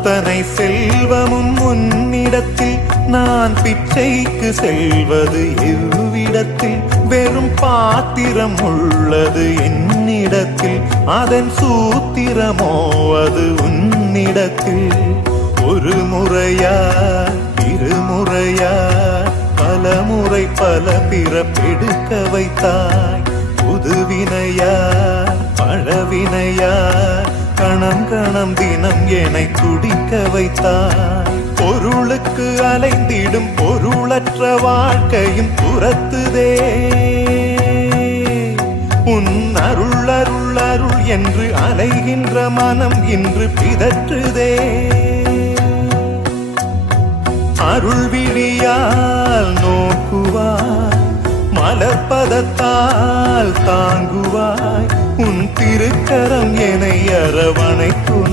அத்தனை செல்வமும் உன்னிடத்தில் நான் பிச்சைக்கு செல்வது எவ்விடத்தில் வெறும் பாத்திரம் உள்ளது என்னிடத்தில் அதன் சூத்திரமோ அது உன்னிடத்தில் ஒரு முறையா இருமுறையா பல முறை பல பிறப்பெடுக்க வைத்தாய் புதுவினையா பழவினையா கணம் கணம் தினம் என்னை துடிக்க வைத்தாய் பொருளுக்கு அலைந்திடும் பொருளற்ற வாழ்க்கையும் துரத்துதே உன் அருள் அருள் அருள் என்று அலைகின்ற மனம் இன்று பிதற்றுதே அருள் விழியால் நோக்குவாய் மலர்பதத்தால் தாங்குவாய் உன் திருக்கரம் என்னை அரவணைக்கும்